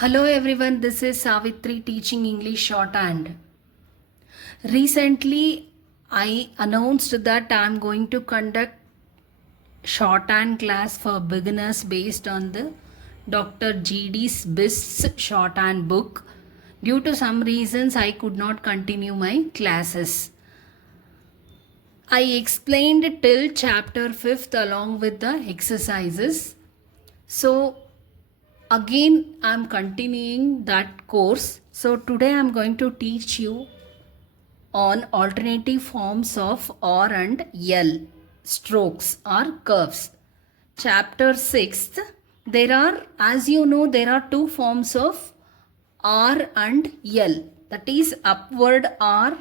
Hello everyone, this is Savithri teaching English shorthand. Recently, I announced that I am going to conduct shorthand class for beginners based on the Dr.G D Bist's shorthand book. Due to some reasons, I could not continue my classes. I explained till chapter 5th along with the exercises. So again I'm continuing that course. So today I'm going to teach you on alternative forms of R and L, strokes or curves. Chapter 6th, there are, as you know, there are two forms of R and L, that is upward R,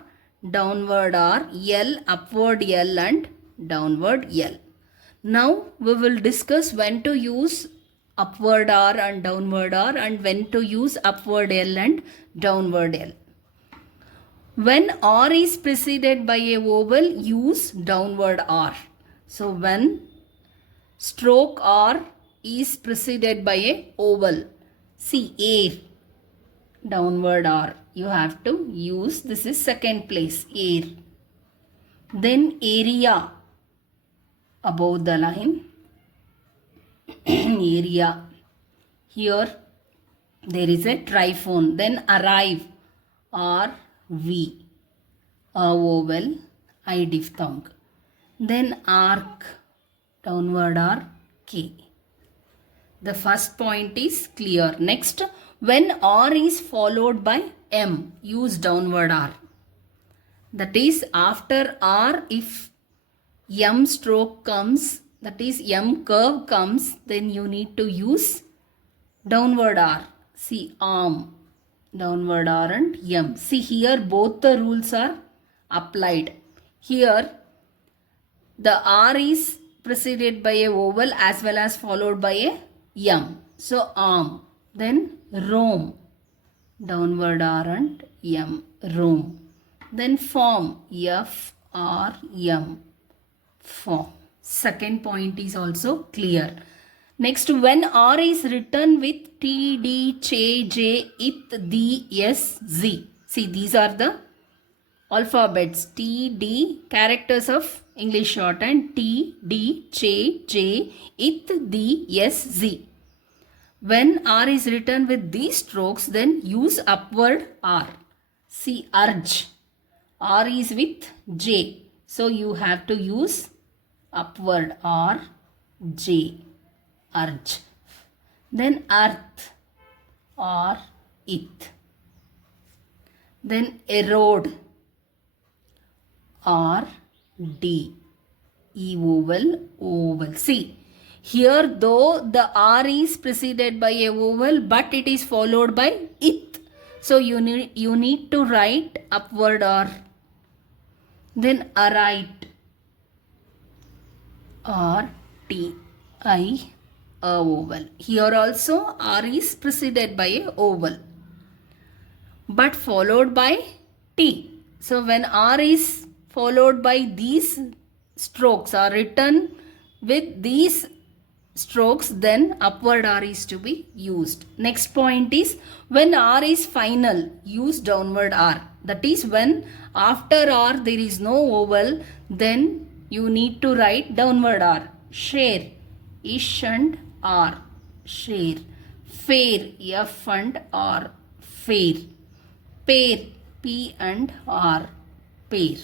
downward R, L, upward L and downward L. Now we will discuss when to use upward R and downward R and when to use upward L and downward L. When R is preceded by a vowel, use downward R. So when stroke R is preceded by a vowel, see air, downward R, you have to use, this is second place, air. Then area, above the line, area, here there is a triphone. Then arrive, R, V, a vowel, I diphthong. Then arc, downward R, K. The first point is clear. Next, when R is followed by M, use downward R. That is, after R, if M stroke comes, that is M curve comes, then you need to use downward R. See, arm, downward R and M. See, here both the rules are applied. Here the R is preceded by a vowel as well as followed by a M. So arm. Then roam, downward R and M, roam. Then form, F, R, M, form. Second point is also clear. Next, when R is written with T, D, Ch, J, Ith, D, S, Z. See, these are the alphabets. T, D, characters of English shorthand. T, D, Ch, J, Ith, D, S, Z. When R is written with these strokes, then use upward R. See, urge. R is with J. So you have to use upward R, J, urge. Then earth, R, ith. Then erode, R, D, E vowel, oval. See, here though the R is preceded by a vowel, but it is followed by ith. So you need to write upward R. Then aright, R, T, I, a vowel. Here also R is preceded by a vowel, but followed by T. So when R is followed by these strokes are written with these strokes, then upward R is to be used. Next point is, when R is final, use downward R. That is, when after R there is no vowel, then you need to write downward R. Share, ish and R, share. Fair, F and R, fair. Pair, P and R, pair.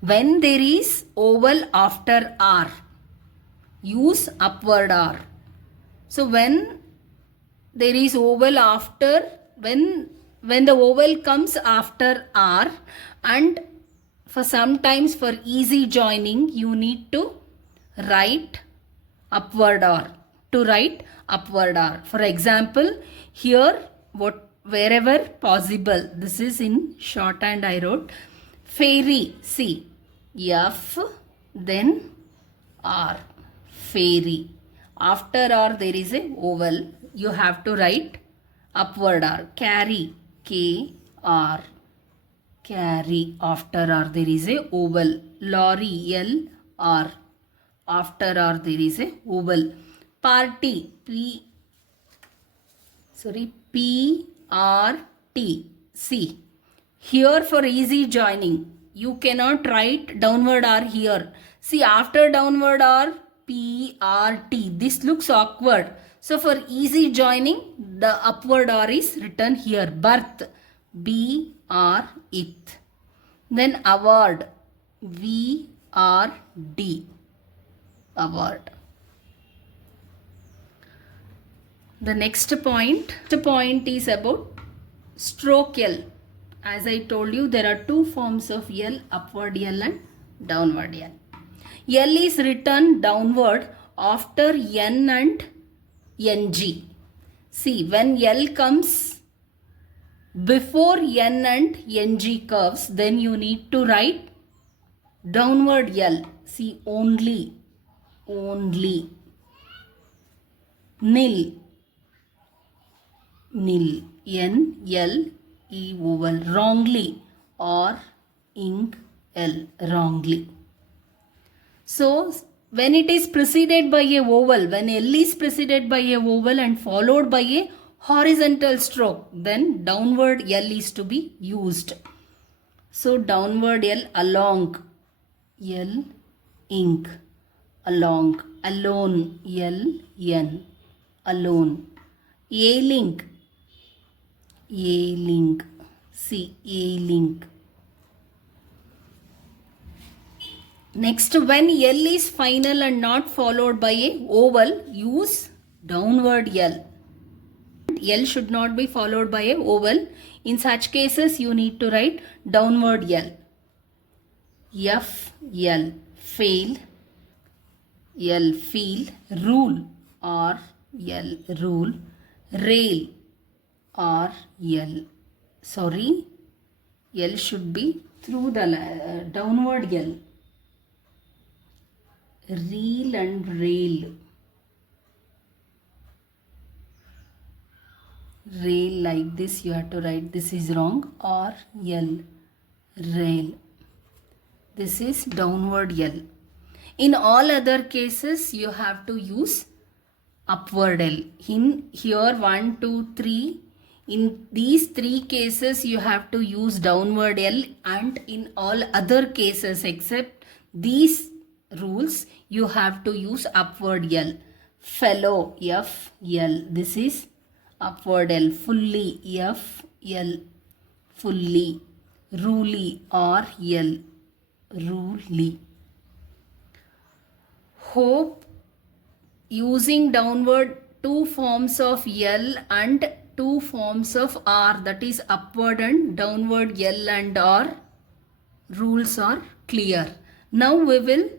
When there is vowel after R, use upward R. So when there is vowel after, when the vowel comes after R, and for sometimes for easy joining, you need to write upward R. To write upward R. For example, here wherever possible, this is in shorthand I wrote, fairy, see, F, then R, fairy. After R there is a vowel, you have to write upward R. Carry, K, R, carry. After R there is a vowel. Lorry, L, R. After R there is a vowel. Party, P, P-R-T. See, here for easy joining, you cannot write downward R here. See, after downward R, P-R-T. This looks awkward. So, for easy joining, the upward R is written here. Birth, B-R-ith. Then award, V-R-D. Award. The next point is about stroke L. As I told you, there are two forms of L, upward L and downward L. L is written downward after N and NG. See, when L comes before N and NG curves, then you need to write downward L. See, only, nil, N-L-E vowel, wrongly, or ing L, wrongly. So, when it is preceded by a vowel, when L is preceded by a vowel and followed by a horizontal stroke, then downward L is to be used. So, downward L, along, L, ing, along, alone, L-N, alone, ailing, see, ailing. Next, when L is final and not followed by a vowel, use downward L. L should not be followed by a vowel. In such cases, you need to write downward L. F-L, fail, L, feel, rule, R-L, rule, rail, R-L. Sorry, L should be through the downward L. Reel and rail. Rail like this, you have to write, this is wrong, R-L, rail. This is downward L. In all other cases, you have to use upward L. In here 1, 2, 3. In these three cases, you have to use downward L, and in all other cases except these rules, you have to use upward L. Fellow, F-L. This is upward L. Fully, F-L. Fully. Ruly, R-L. Ruly. Hope, using downward two forms of L and two forms of R, that is upward and downward L and R. Rules are clear. Now we will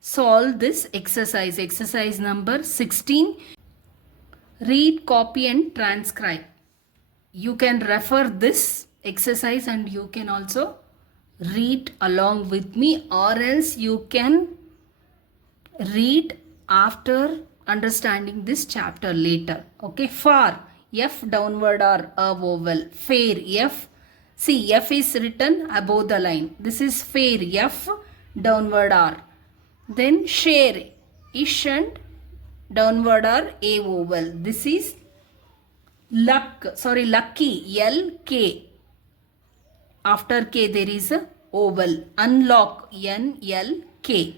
solve this exercise number 16. Read, copy and transcribe. You can refer this exercise and you can also read along with me, or else you can read after understanding this chapter later. Okay, far, F downward R, a vowel. Fair, F. See, F is written above the line. This is fair, F downward R. Then share, ish and downward R, a vowel. This is lucky, L, K. After K there is a vowel. Unlock, N, L, K.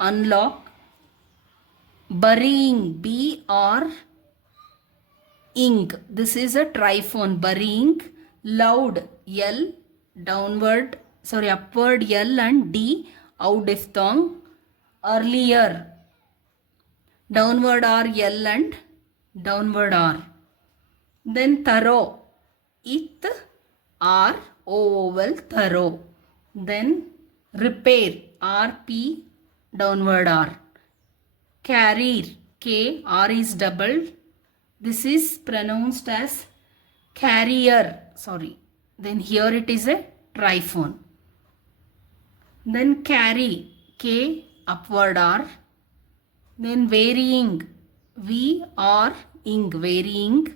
Unlock. Burying, B, R, ing. This is a triphone, burying. Loud, L, upward L and D, out diphthong. Earlier, downward R, L and downward R. Then thorough, it, R, O vowel, thorough. Then repair, R, P, downward R. Carrier, K, R is doubled. This is pronounced as carrier. Then here it is a triphone. Then carry, K, upward R. Then varying, V, R, ing, varying.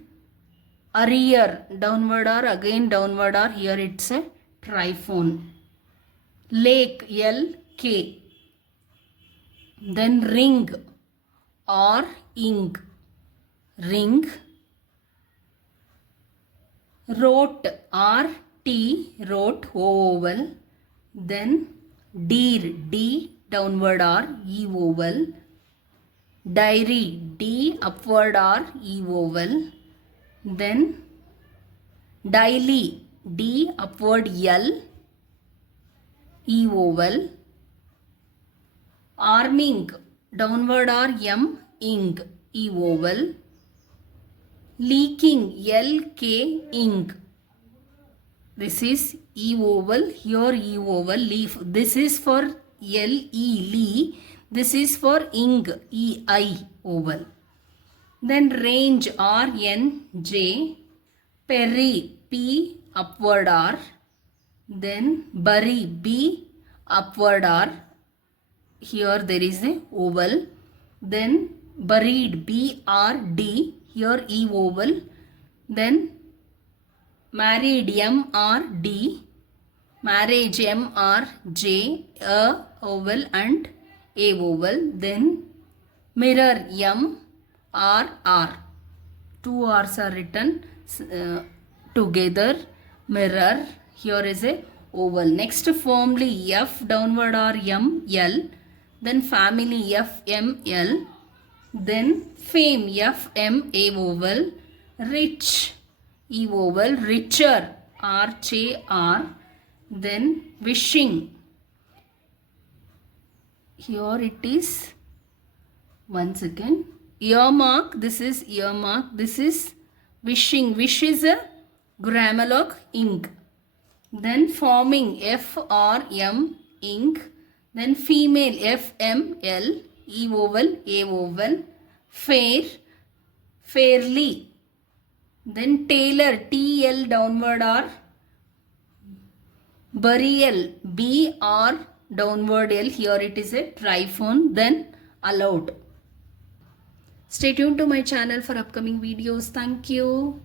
Arrear, downward R, again downward R. Here it's a triphone. Lake, L, K. Then ring, R, ing. Ring. Wrote, R-T, wrote, O vowel. Then deer, D, downward R, E vowel. Diary, D, upward R, E vowel. Then daily, D, upward L, E vowel. Arming, downward R, M, ing, E vowel. Leaking, L, K, ing. This is E vowel, here E vowel, leaf. This is for L, E, lee. This is for ing, E, I, vowel. Then range, R, N, J. Perry, P, upward R. Then bury, B, upward R. Here there is a vowel. Then buried, B, R, D. Here E vowel. Then married, M, R, D. Marriage, M, R, J. A vowel and A vowel. Then mirror, M, R, R. Two R's are written together. Mirror, here is a vowel. Next firmly, F, downward R, M, L. Then family, F, M, L. Then fame, F, M, A vowel. Rich, E vowel. Richer, R, J, R. Then wishing, here it is, one second. Earmark, this is earmark. This is wishing. Wish is a grammar log, ink. Then forming, F, R, M, ink. Then female, F, M, L, E vowel, A vowel. Fair, fairly. Then tailor, T, L, downward R. Burial, B, R, downward L. Here it is a triphone. Then allowed. Stay tuned to my channel for upcoming videos. Thank you.